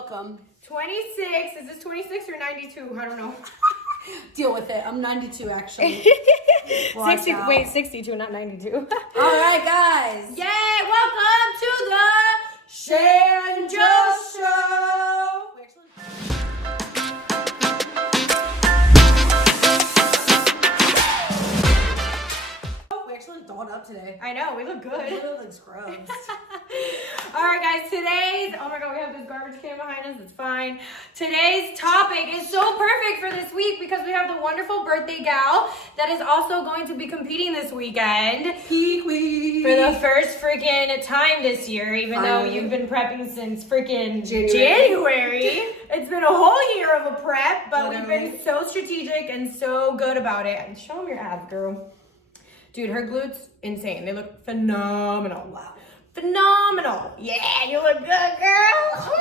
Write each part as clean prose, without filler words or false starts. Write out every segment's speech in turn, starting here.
Welcome. 26. Is this 26 or 92? I don't know. Deal with it. I'm 92 actually. 60. Wait, 62, not 92. All right, guys. Yay! Welcome to the Shay and Joe Show. We actually thawed up today. I know, we look good. We look like scrubs. All right, guys, oh my God, we have this garbage can behind us. It's fine. Today's topic is so perfect for this week because we have the wonderful birthday gal that is also going to be competing this weekend for the first freaking time this year, even though you've been prepping since freaking January. It's been a whole year of a prep, but we've been so strategic and so good about it. And show them your abs, girl. Dude, her glutes, insane. They look phenomenal. Wow. Phenomenal. Yeah, you look good, girl.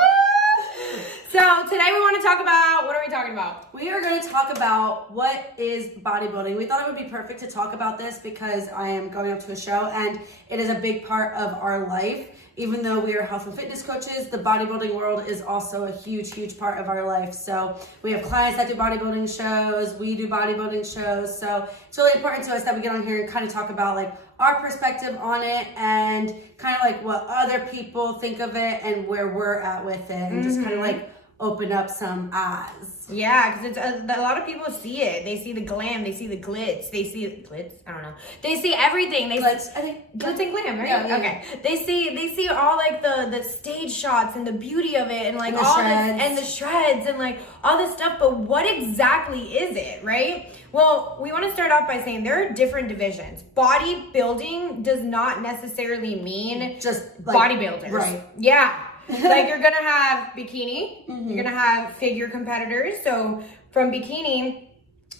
So today we want to talk about, what are we talking about? We are going to talk about what is bodybuilding. We thought it would be perfect to talk about this because I am going up to a show and it is a big part of our life. Even though we are health and fitness coaches, the bodybuilding world is also a huge, huge part of our life. So we have clients that do bodybuilding shows, we do bodybuilding shows. So it's really important to us that we get on here and kind of talk about like our perspective on it and kind of like what other people think of it and where we're at with it and just kind of like open up some eyes. Yeah, because it's a lot of people see it. They see the glam, they see the glitz, they see glitz. I don't know. They see everything. They glitz, I think glitz and glam, right? Yeah. Okay. They see all like the stage shots and the beauty of it and like and all shreds. And the shreds and like all this stuff. But what exactly is it, right? Well, we want to start off by saying there are different divisions. Bodybuilding does not necessarily mean just like, bodybuilders. Right. Yeah. Like you're gonna have bikini, you're gonna have figure competitors. So from bikini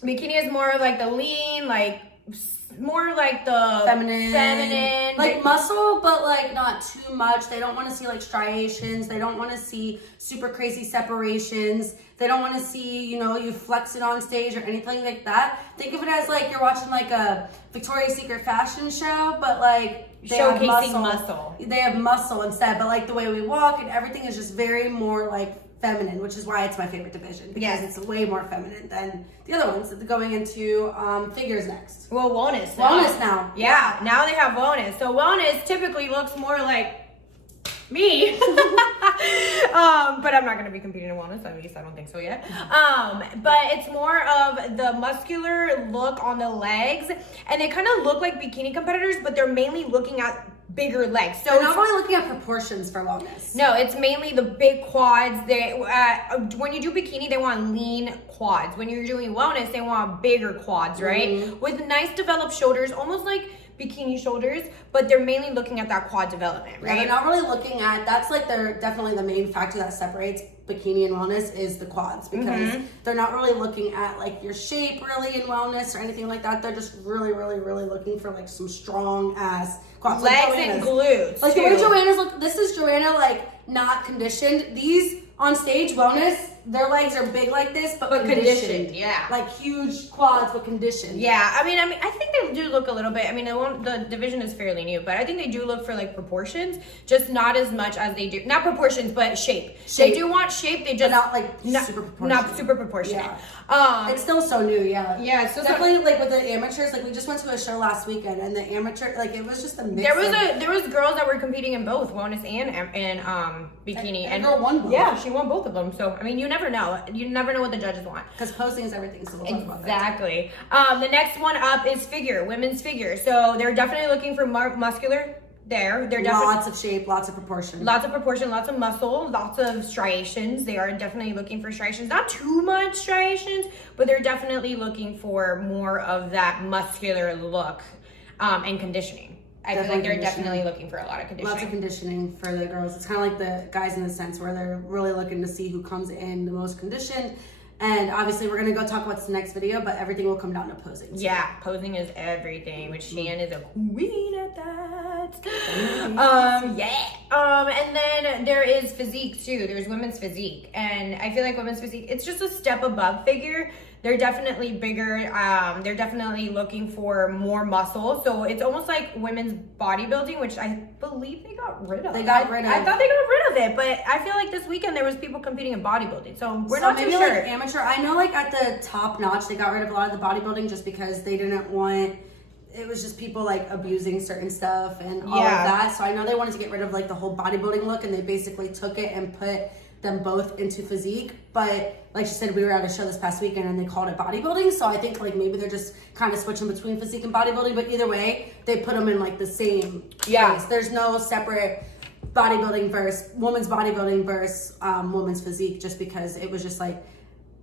is more of like the lean, like more like the feminine, like muscle, but like not too much. They don't want to see like striations. They don't want to see super crazy separations. They don't want to see, you know, you flex it on stage or anything like that. Think of it as like you're watching like a Victoria's Secret fashion show, but like they showcasing have muscle. They have muscle instead, but like the way we walk and everything is just very more like feminine, which is why it's my favorite division because it's way more feminine than the other ones. Going into figures next. Well, wellness now. Yeah, now they have wellness. So wellness typically looks more like me. But I'm not going to be competing in wellness, at least I don't think so yet. But it's more of the muscular look on the legs, and they kind of look like bikini competitors, but they're mainly looking at bigger legs. So they're not really looking at proportions for wellness. No, it's mainly the big quads. They when you do bikini, they want lean quads. When you're doing wellness, they want bigger quads, right? With nice developed shoulders, almost like bikini shoulders, but they're mainly looking at that quad development, right? Yeah, they're not really looking at, that's like they're definitely the main factor that separates bikini and wellness is the quads because they're not really looking at like your shape really in wellness or anything like that. They're just really, really, really looking for like some strong ass quads. Legs and glutes. Like the way Joanna's look, this is Joanna like not conditioned. These on stage wellness, their legs are big like this, but conditioned. Yeah. Like huge quads, but conditioned. Yeah, I mean, I think they do look a little bit, I mean, the division is fairly new, but I think they do look for like proportions, just not as much as they do, not proportions, but shape. They do want shape, they just, but not like super proportionate. Not super proportionate. Yeah. It's still so new, yeah. Yeah, it's still definitely like with the amateurs, like we just went to a show last weekend and the amateur, like it was just a mix. There was girls that were competing in both wellness and bikini. And girl won both. Yeah, she won both of them. So I mean, you never know. You never know what the judges want. Because posting is everything. So we'll talk about that. Exactly. The next one up is figure, women's figure. So they're definitely looking for muscular. They're lots of shape, lots of proportion. Lots of proportion, lots of muscle, lots of striations. They are definitely looking for striations. Not too much striations, but they're definitely looking for more of that muscular look and conditioning. I feel like they're definitely looking for a lot of conditioning. Lots of conditioning for the girls. It's kind of like the guys in the sense where they're really looking to see who comes in the most conditioned. And obviously we're going to go talk about this next video, but everything will come down to posing. Yeah, posing is everything, which Shan is a queen at that. Yeah. And then there is physique too. There's women's physique. And I feel like women's physique, it's just a step above figure. They're definitely bigger. They're definitely looking for more muscle. So it's almost like women's bodybuilding, which I believe they got rid of. They got rid of. I thought they got rid of it, but I feel like this weekend there was people competing in bodybuilding. So we're not too maybe sure. like amateur. I know like at the top notch, they got rid of a lot of the bodybuilding just because they didn't want, it was just people like abusing certain stuff and all of that. So I know they wanted to get rid of like the whole bodybuilding look, and they basically took it and put them both into physique. But like she said, we were at a show this past weekend and they called it bodybuilding. So I think like maybe they're just kind of switching between physique and bodybuilding, but either way, they put them in like the same place. There's no separate bodybuilding versus women's bodybuilding versus women's physique, just because it was just like,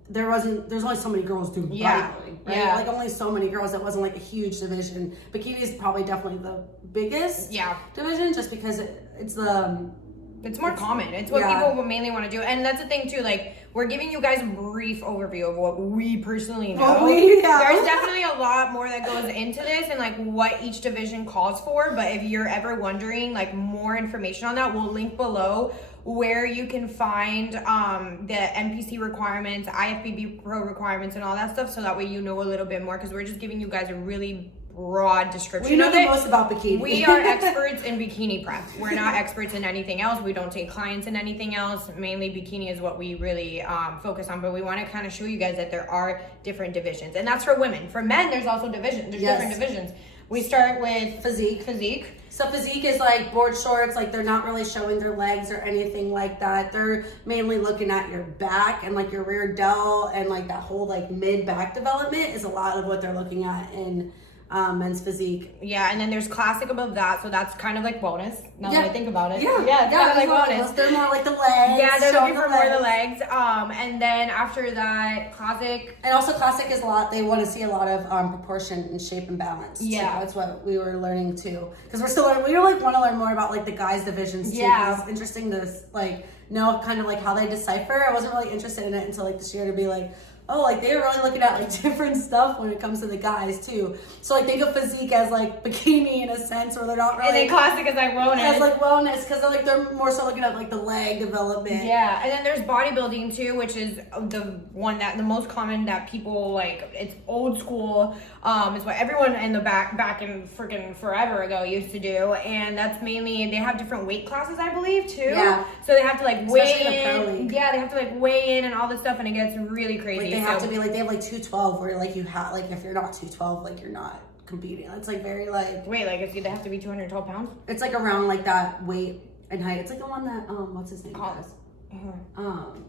there's only so many girls doing bodybuilding, right? Yeah. Like only so many girls. It wasn't like a huge division. Bikini is probably definitely the biggest division, just because it's more common. It's what people mainly want to do. And that's the thing too, like we're giving you guys a brief overview of what we personally know. There's definitely a lot more that goes into this and like what each division calls for. But if you're ever wondering like more information on that, we'll link below where you can find the NPC requirements, IFBB Pro requirements, and all that stuff, so that way you know a little bit more, because we're just giving you guys a really broad description. We know the most about bikini. We are experts in bikini prep. We're not experts in anything else. We don't take clients in anything else. Mainly bikini is what we really focus on, but we want to kind of show you guys that there are different divisions, and that's for women. For men, there's also divisions. There's different divisions. We start with physique. So physique is like board shorts, like they're not really showing their legs or anything like that. They're mainly looking at your back and like your rear delt, and like that whole like mid back development is a lot of what they're looking at in men's physique. Yeah, and then there's classic above that, so that's kind of like bonus. Now that I think about it. Yeah, it's kind of like bonus. They're more like the legs. Yeah, they're looking for more of the legs. And then after that, classic. And also classic is a lot, they want to see a lot of proportion and shape and balance. Yeah. Too. That's what we were learning too. Because we're still learning, we like want to learn more about like the guys divisions too. Yeah. It's interesting to like know kind of like how they decipher. I wasn't really interested in it until like this year, to be like, oh, like they're really looking at like different stuff when it comes to the guys too. So like think of physique as like bikini in a sense, or they're not really. And then classic is like wellness. As like wellness, because they're more so looking at like the leg development. Yeah, and then there's bodybuilding too, which is the most common that people like. It's old school. It's what everyone in the back in freaking forever ago used to do, and that's mainly they have different weight classes, I believe, too. Yeah. So they have to like Especially weigh the pro in. league. Yeah, they have to like weigh in and all this stuff, and it gets really crazy. Like they have to be like, they have like 212, where like you have like, if you're not 212, like you're not competing. It's like very like. Wait, like they have to be 212 pounds? It's like around like that weight and height. It's like the one that what's his name does. I don't know.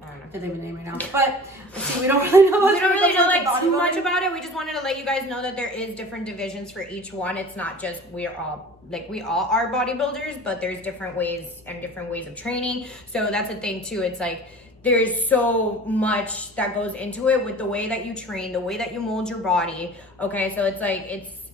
I can't think of the name right now. But see, we don't really know. We don't really know like too much about it. We just wanted to let you guys know that there is different divisions for each one. It's not just we all are bodybuilders, but there's different ways and different ways of training. So that's a thing too. It's like there's so much that goes into it with the way that you train, the way that you mold your body. Okay, so it's like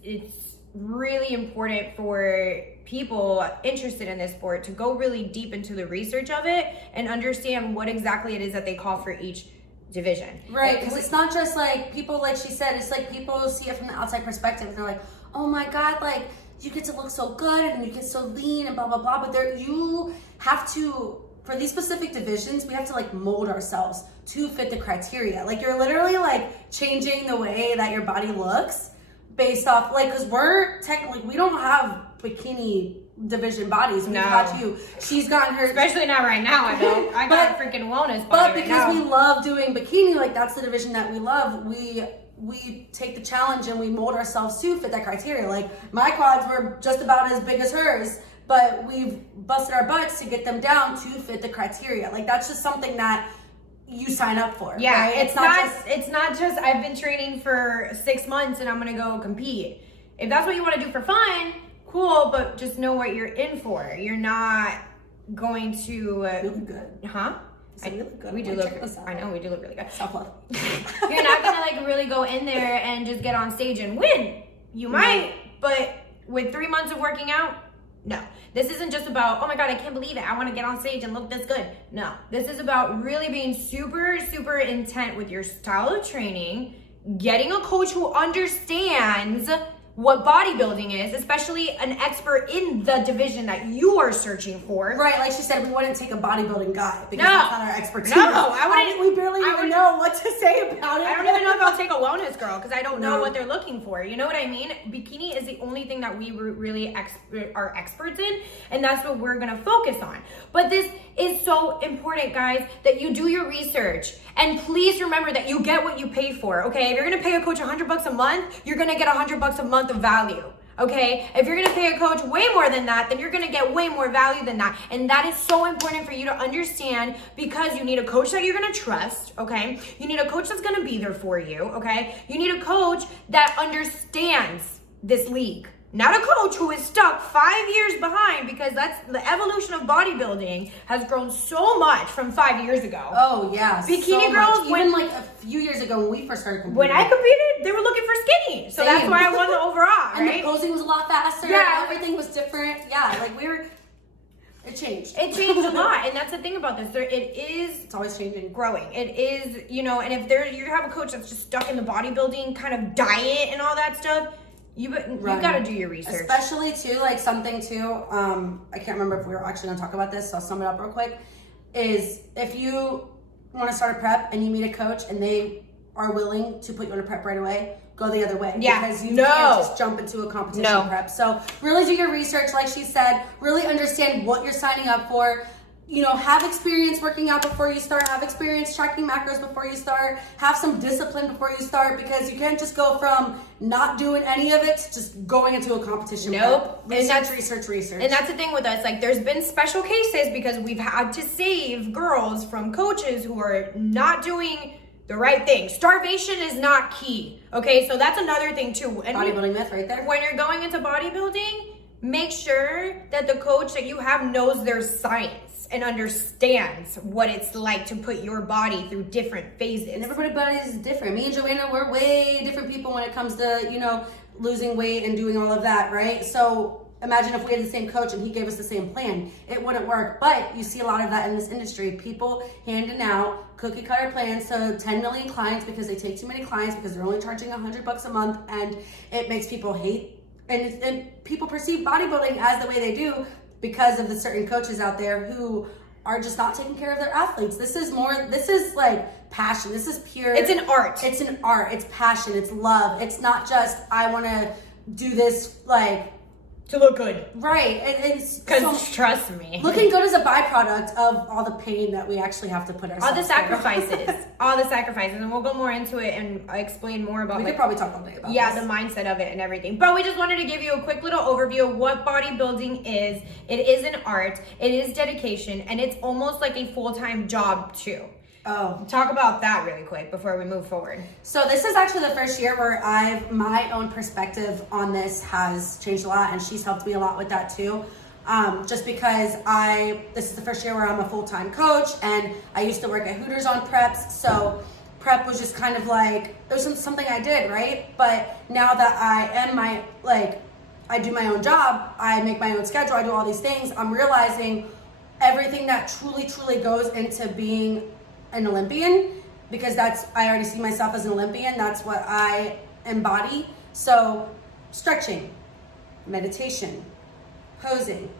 it's really important for people interested in this sport to go really deep into the research of it and understand what exactly it is that they call for each division. Right, because it's not just like people, like she said, it's like people see it from the outside perspective. They're like, oh my God, like you get to look so good and you get so lean and blah, blah, blah. But you have to, for these specific divisions, we have to like mold ourselves to fit the criteria. Like you're literally like changing the way that your body looks based off, like, because we're technically, we don't have bikini division bodies. We've got you. She's gotten her. Especially not right now, I know. I got a freaking wellness body. But because we love doing bikini, like that's the division that we love, we take the challenge and we mold ourselves to fit that criteria. Like my quads were just about as big as hers, but we've busted our butts to get them down to fit the criteria. Like that's just something that you sign up for. Yeah, right? it's not just I've been training for 6 months and I'm gonna go compete. If that's what you want to do for fun, cool, but just know what you're in for. You're not going to look good. Huh? So we look good. We do look. I know we do look really good. Self-love. You're not gonna like really go in there and just get on stage and win. You might, but with 3 months of working out, no. This isn't just about, oh my God, I can't believe it. I want to get on stage and look this good. No, this is about really being super, super intent with your style of training, getting a coach who understands what bodybuilding is, especially an expert in the division that you are searching for. Right, like she said, we wouldn't take a bodybuilding guy because No. that's not our expertise. No, I wouldn't. We barely even know what to say about it. I don't even know if I'll take a wellness girl because I don't know what they're looking for. You know what I mean? Bikini is the only thing that we really are experts in, and that's what we're gonna focus on. But this is so important, guys, that you do your research. And please remember that you get what you pay for, okay? If you're gonna pay a coach $100 a month, you're gonna get $100 a month of value. Okay, if you're gonna pay a coach way more than that, then you're gonna get way more value than that. And that is so important for you to understand, because you need a coach that you're gonna trust, okay? You need a coach that's gonna be there for you, okay? You need a coach that understands this league. Not a coach who is stuck 5 years behind, because that's the evolution of bodybuilding has grown so much from 5 years ago. Oh yeah, Bikini so girls, much. Even like a few years ago when we first started competing. When I competed, they were looking for skinny. So that's Same. why I won the overall, and right? the posing was a lot faster. Yeah. Everything was different. Yeah, like it changed. It changed a lot, and that's the thing about this. It's always changing. Growing. It is, you know, and if you have a coach that's just stuck in the bodybuilding kind of diet and all that stuff, you got to do your research. Especially too, like something too, I can't remember if we were actually gonna talk about this, so I'll sum it up real quick, is if you want to start a prep and you meet a coach and they are willing to put you on a prep right away, go the other way. Yeah. Because you can't just jump into a competition prep. So really do your research, like she said, really understand what you're signing up for. You know, have experience working out before you start, have experience tracking macros before you start, have some discipline before you start, because you can't just go from not doing any of it to just going into a competition. Nope. Research. And that's the thing with us. Like, there's been special cases because we've had to save girls from coaches who are not doing the right thing. Starvation is not key. Okay, so that's another thing too. And bodybuilding myth right there. When you're going into bodybuilding, make sure that the coach that you have knows their science and understands what it's like to put your body through different phases. And everybody's body is different. Me and Joanna, we're way different people when it comes to, you know, losing weight and doing all of that, right? So imagine if we had the same coach and he gave us the same plan. It wouldn't work. But you see a lot of that in this industry. People handing out cookie cutter plans to 10 million clients because they take too many clients because they're only charging $100 a month, and it makes people hate. And people perceive bodybuilding as the way they do because of the certain coaches out there who are just not taking care of their athletes. This is like passion. This is pure. It's an art. It's an art. It's passion. It's love. It's not just, I want to do this like to look good. Right. It's because trust me, looking good is a byproduct of all the pain that we actually have to put ourselves all the sacrifices. All the sacrifices. And we'll go more into it and explain more about we could probably talk all day about this. the mindset of it and everything. But we just wanted to give you a quick little overview of what bodybuilding is. It is an art, it is dedication, and it's almost like a full-time job too. Oh, talk about that really quick before we move forward. So this is actually the first year where my own perspective on this has changed a lot, and she's helped me a lot with that too. Just because this is the first year where I'm a full-time coach, and I used to work at Hooters on preps, so prep was just kind of like, it was something I did, right? But now that I do my own job, I make my own schedule, I do all these things, I'm realizing everything that truly goes into being an Olympian, because I already see myself as an Olympian. That's what I embody. So stretching, meditation, posing,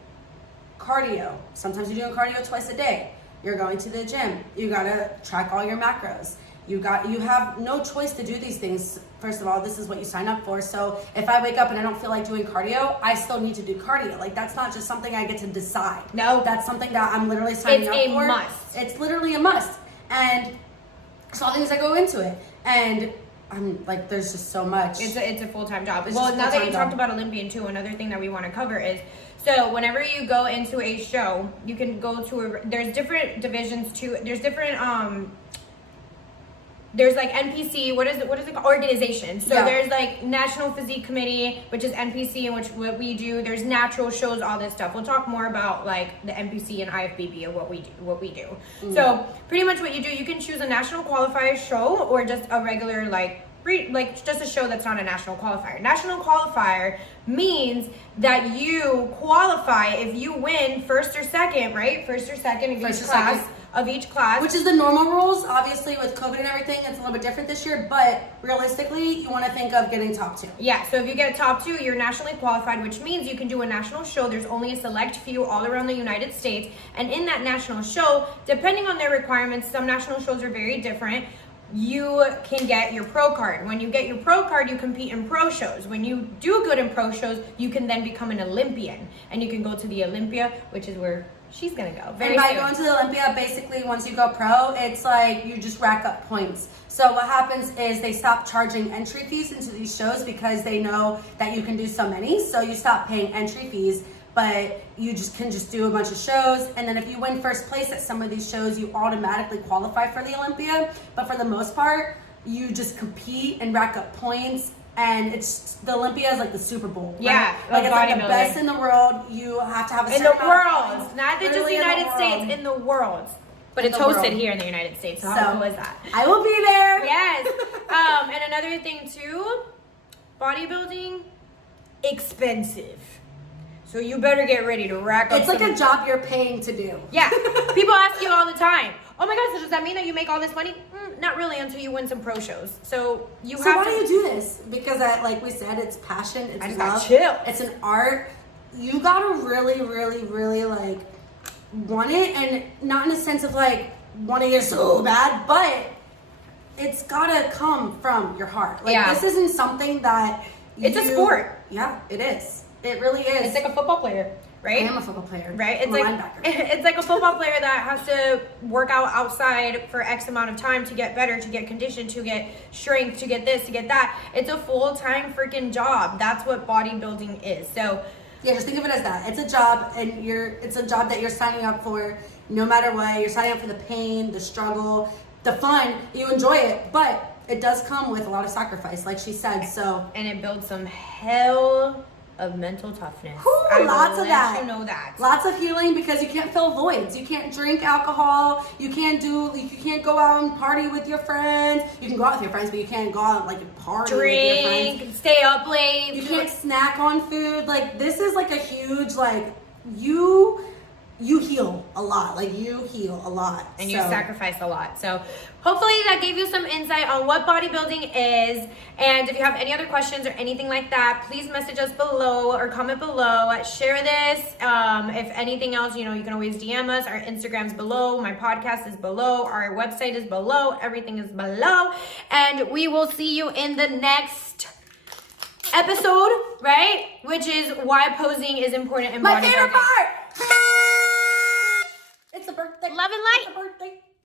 cardio. Sometimes you're doing cardio twice a day. You're going to the gym. You gotta track all your macros. You have no choice to do these things. First of all, this is what you sign up for. So if I wake up and I don't feel like doing cardio, I still need to do cardio. Like, that's not just something I get to decide. No. That's something that I'm literally signing up for. It's a must. It's literally a must. And so all things that go into it. And I'm like, there's just so much. It's a full-time job. It's well, now that you job. talked about Olympian too, another thing that we want to cover is, so whenever you go into a show, you can go to there's different divisions too. There's different there's like NPC, what is it called? Organization. So there's like National Physique Committee, which is NPC, and what we do. There's natural shows, all this stuff. We'll talk more about like the NPC and IFBB and what we do. So pretty much what you do, you can choose a national qualifier show or just a regular like just a show that's not a national qualifier. National qualifier means that you qualify if you win first or second, right? First or second in each class. of each class. Which is the normal rules. Obviously, with COVID and everything, it's a little bit different this year. But realistically, you want to think of getting top 2. Yeah, so if you get top 2, you're nationally qualified, which means you can do a national show. There's only a select few all around the United States. And in that national show, depending on their requirements, some national shows are very different. You can get your pro card. When you get your pro card, you compete in pro shows. When you do good in pro shows, you can then become an Olympian. And you can go to the Olympia, which is where she's gonna go. And by going to the Olympia, basically, once you go pro, it's like you just rack up points. So what happens is they stop charging entry fees into these shows because they know that you can do so many. So you stop paying entry fees, but you can do a bunch of shows. And then if you win first place at some of these shows, you automatically qualify for the Olympia. But for the most part, you just compete and rack up points. And the Olympia is like the Super Bowl. Right? Yeah, like it's like the best in the world. You have to have a certain in the amount of world, points. not just the United States, in the world. But it's hosted here in the United States. So how cool is that? I will be there. Yes. And another thing too, bodybuilding, expensive. So you better get ready to rack up. It's like a job you're paying to do. Yeah. People ask you all the time, oh my God, so does that mean that you make all this money? Not really, until you win some pro shows. So why do you do this? Because like we said, it's passion, it's I just love, got chill. It's an art. You gotta really, really, really like want it, and not in a sense of like wanting it so bad, but it's gotta come from your heart. Like this isn't something that it's a sport. Yeah, it is. It really is. It's like a football player, right? I am a football player. Right? I'm a linebacker. It's like a football player that has to work out outside for X amount of time to get better, to get conditioned, to get strength, to get this, to get that. It's a full-time freaking job. That's what bodybuilding is. So yeah, just think of it as that. It's a job, and it's a job that you're signing up for no matter what. You're signing up for the pain, the struggle, the fun. You enjoy it, but it does come with a lot of sacrifice, like she said. So and it builds some hell of mental toughness. Lots of that. You know that. Lots of healing, because you can't fill voids. You can't drink alcohol. You can't go out and party with your friends. You can go out with your friends, but you can't go out and like party with your friends. Drink, stay up late. You can't snack on food. Like this is like a huge like you heal a lot. Like you heal a lot. And you sacrifice a lot. So hopefully that gave you some insight on what bodybuilding is. And if you have any other questions or anything like that, please message us below or comment below. Share this. If anything else, you can always DM us. Our Instagram's below. My podcast is below. Our website is below. Everything is below. And we will see you in the next episode, right? Which is why posing is important in bodybuilding. My favorite part! It's a birthday. Love and light. It's a birthday.